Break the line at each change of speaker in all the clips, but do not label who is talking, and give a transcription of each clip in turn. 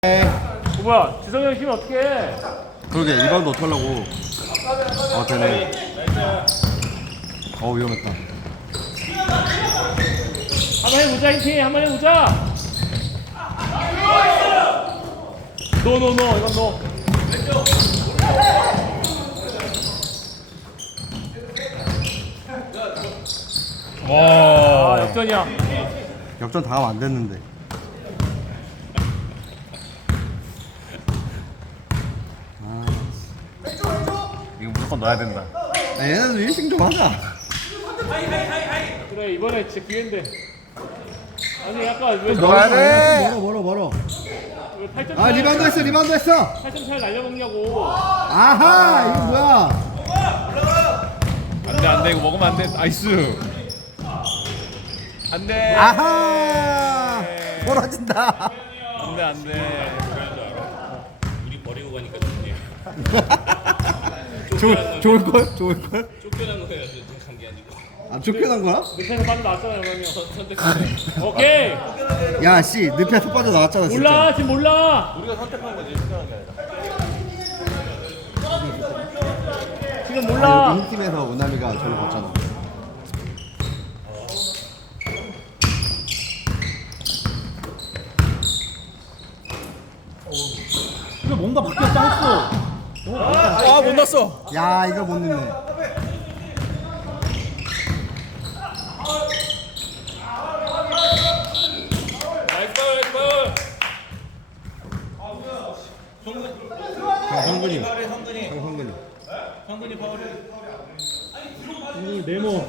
뭐야, 지성이 형 힘이 어떻게 해?
그러게 리바운드 어떡하려고. 되네. 위험했다.
한번 해보자, 힘팀. 한번 해보자. 노, 이건 노. 와, 역전이야.
역전 당하면 안 됐는데.
이거 무조건 넣어야 된다.
얘네도 1승 좀 하자.
그래, 이번에 진짜 기회인데. 아니, 약간 왜
넣어야 돼.
멀어.
왜 8점
리바운드 했어.
8점 차를 날려먹냐고.
아하, 이거 뭐야?
안 돼, 이거 먹으면 안 돼. 나이스. 안 돼.
아하, 벌어진다.
안 돼.
우리 버리고 가니까 좋네요.
좋을걸?
쫓겨난 거예요, 선택한 게 아니고.
쫓겨난 거야?
밑에서 빠져나왔잖아, 영광이 형.
선택한
오케이.
야, 씨, 늪에서 빠져나왔잖아, 진짜.
몰라, 지금 몰라.
우리가 선택한 거지, 쫓겨난 게 아니라.
지금 몰라.
이 팀에서 우나미가 저를 봤잖아.
이거 뭔가 바뀌었다 했어.
못 넣었어.
야, 이걸 못 넣네.
나이스 파울!
성근이.
성근이 파울이.
네모.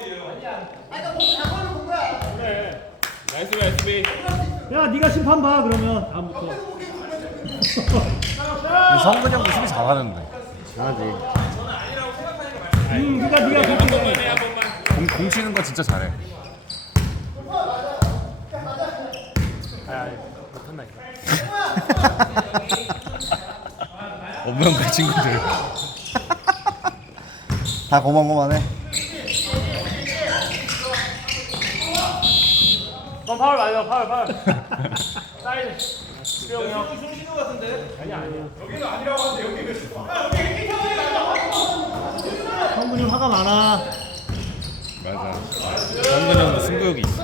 나이스 비.
야, 네가 심판 봐 그러면 다음부터.
성근이 형도 수비 잘하는데.
잘하지.
네가 그렇게 해.
한 번만.
공 치는 거 진짜 잘해.
못한다니까.
없는 친구들.
다 고만고만해.
넌 파울 맞아, 파울. 사이드. 수영이 형. 숨쉬는 거 같은데? 아니야. 여기는 아니라고 하는데 여기 왜 성분이 화가 많아.
맞아. 성근이 형도 승부욕이 있어.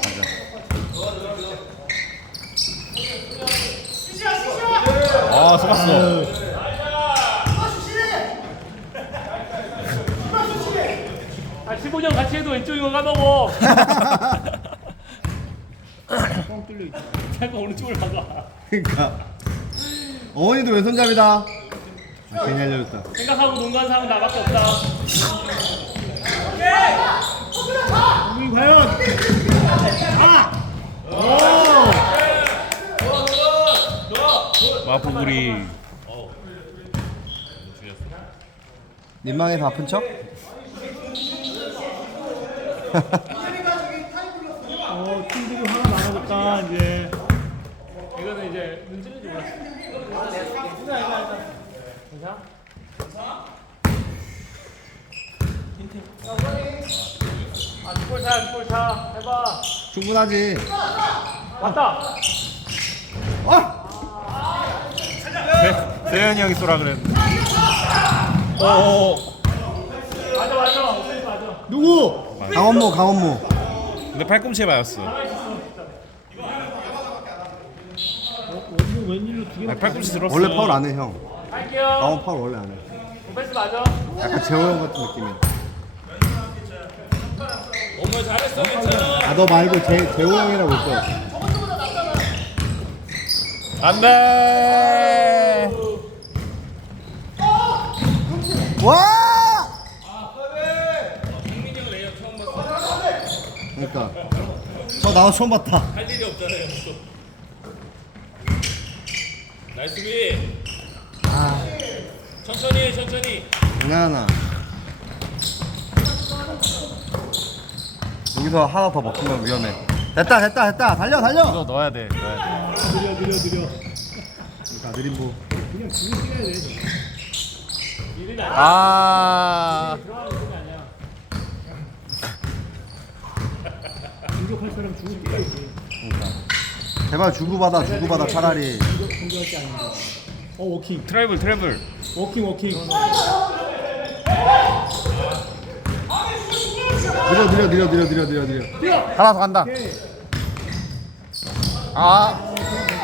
맞아. 속았어.
아, 15년 같이 해도 왼쪽이고 까먹어. 뻥 뚫려 있지. 자꾸 오른쪽을 박아.
그러니까. 어머니도 왼손잡이다. 괜히 알려줬다.
생각하고 농구하는 사람은 나밖에 없다. 우리 과연.
마포구리.
민망해서 아픈 척?
팀들이 화가 많아졌다 이제. 이거는 이제 눈 찌는지 몰랐어. 괜찮아? 아, 뒷골 차 해봐.
충분하지.
왔다.
세현이 형이 쏘라 그랬는데.
맞아. 오케이, 맞아.
누구? 강원모.
근데 팔꿈치에 맞았어.
어디서 웬일로 두 개나.
팔꿈치 들었어.
원래 파울 안 해, 형.
할게요.
강원 파울 원래 안 해.
오펜스 맞아.
약간 재호 형 같은 느낌이야.
엄마 잘했어, 괜찮아.
너 말고 재호 형이라고 있어.
안 돼.
와!
상민이 형 레이어 처음 봤어.
그러니까. 나도 처음 봤다.
할 일이 없잖아요, 또. 나이스 비. 천천히.
장난하나. 여기서 하나 더 먹으면 위험해. 됐다. 달려.
이거 넣어야 돼.
느려.
그러니까 느림보.
그냥 지금 뛰어야 돼. 이름이 아니야.
아.
들어가는 이름이 아니야. 공격할 사람 주고 뛰어야지.
그러니까. 제발 주고받아 차라리.
공격할 게 아닌데. 워킹.
트래블.
워킹.
느려.
하나 더 간다. 아,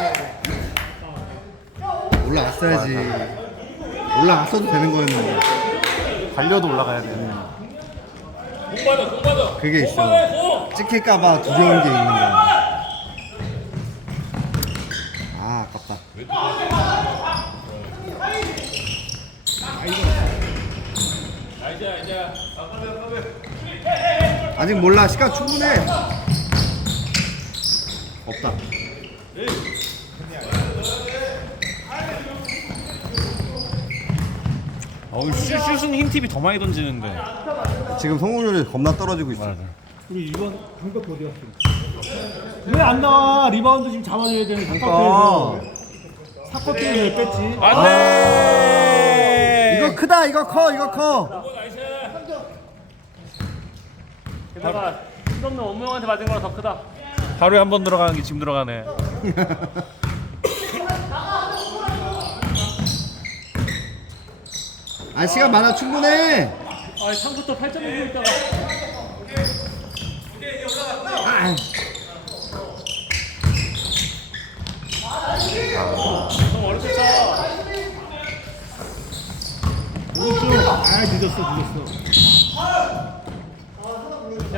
올라갔어야지. 올라갔어도 되는 거였는데.
달려도 올라가야 돼.
공 받아.
그게 있어.
공 받아, 공.
찍힐까봐 두려운 게 있는 거야. 아, 아깝다.
이제.
아직 몰라. 시간 충분해. 없다.
슛은 흰팁이 더 많이 던지는데.
지금 성공률이 겁나 떨어지고 있어.
맞아.
우리 이번 한껏 어디 갔어? 왜 안 나와? 리바운드 지금 잡아줘야 되는
그러니까.
사커트를 왜 뺐지?
안 돼.
이거 크다. 이거 커.
나이스.
게다가 실없는 원무형한테 맞은 거랑 더 크다.
하루에 한 번 들어가는 게 지금 들어가네.
아, 시간 많아. 충분해.
아, 상부터 8.5분 있다가.
아,
너무 어렵겠다.
오른쪽. 늦었어.
자.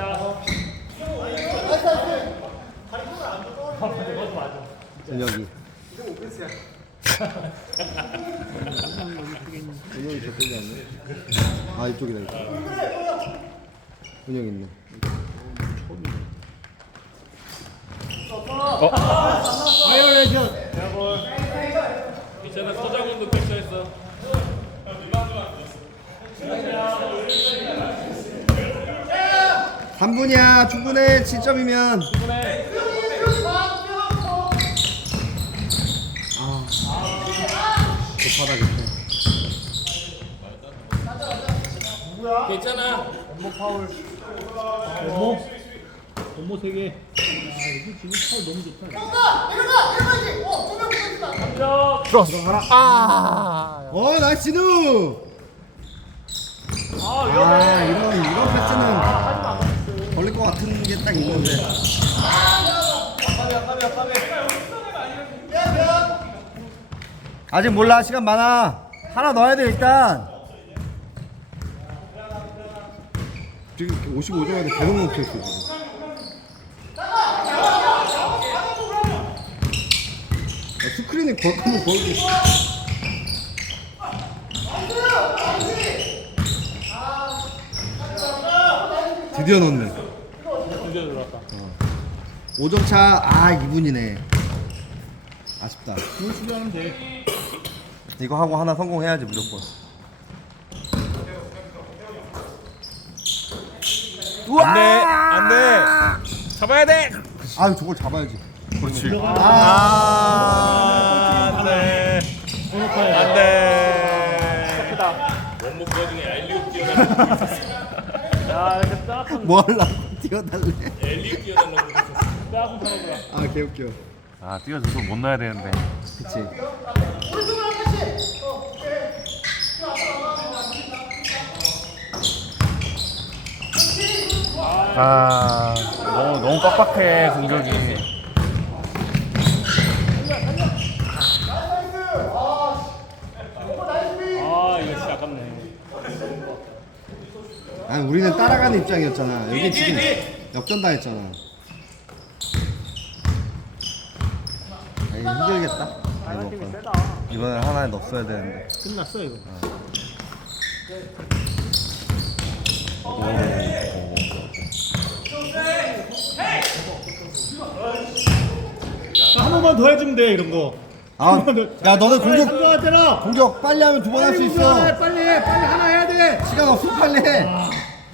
준혁이. 준혁이 저쪽이 아니야? 아, 이쪽이다. 준혁 있네.
있잖아, 서장훈도 캡처했어.
3분이야. 충분해. 7점이면. 급하다.
괜찮아.
원모 3개. 여기 지금 파울 너무 좋다.
나이스 진우. 이런 패스는 걸릴 것 같은 게 딱 있는데. 아직 몰라. 시간 많아. 하나 넣어야 돼 일단. 지금 55점인데 계속 멈춰 있어 지금. 스크린이 한번 보여줘. 드디어 넣네.
드디어 들어왔다.
5점 차. 2분이네. 아쉽다.
그걸 수비하면 돼.
이거 하고 하나 성공해야지 무조건.
안 돼. 잡아야 돼.
저걸 잡아야지.
그렇지.
아,
안 돼. 안 돼.
원목 그 와중에 엘리웁 뛰어달라고 있었어.
야, 이렇게 딱
뭐 하려고 뛰어달래.
엘리웁 뛰어달라고 있었어.
딱 타는
개웃겨.
뛰어줘서 못 넣어야 되는데.
그치.
너무 빡빡해 공격이.
이거 진짜 아깝네.
우리는 따라가는 입장이었잖아. 여기 지금 역전당했잖아. 이거 힘들겠다. 이번에 하나에 넣었어야 되는데.
끝났어 이거. 한 번만 더 해주면 돼 이런 거.
야 너는
공격하잖아.
공격 빨리 하면 두 번 할 수 있어.
빨리 하나 해야 돼.
시간 없어. 빨리 해.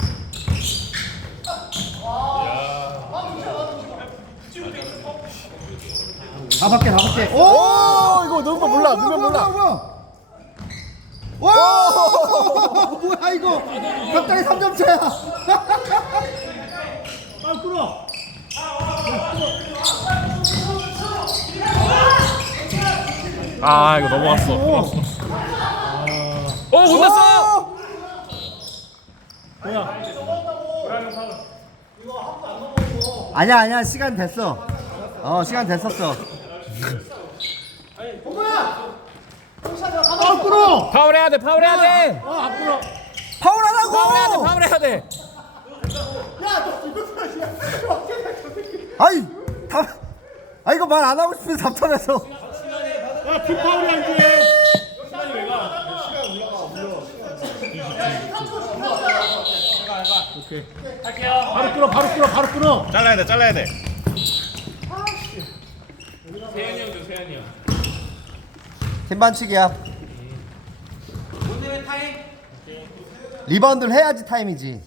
다 밖에. 오, 이거 넣은 거 몰라. 넣으면 몰라. 오, 뭐야 이거? 갑자기 3점 차야.
끌어.
아 이거 넘어갔어. 못 났어.
뭐야?
아니야 시간 됐어. 시간 됐었어.
앞으로.
파울해야 돼. 파울해야 돼.
앞으로.
파울하라고.
파울해야 돼.
이거 말 안 하고 싶은데 답답해서.
야, 팀 파울이야 이제. 오케이.
할게요.
바로 끌어.
잘라야 돼.
세현이 형도 세현이 형.
팀 반칙이야. 리바운드를 해야지 타임이지.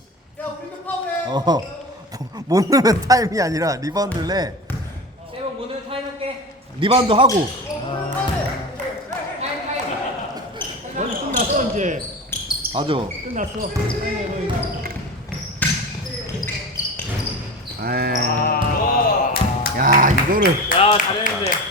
못 넣으면 타임이 아니라 리바운드를 해.
세번 오늘 타임 할게.
리바운드 하고.
거의 끝났어 이제.
맞아.
끝났어.
야 이거를.
야 잘했는데.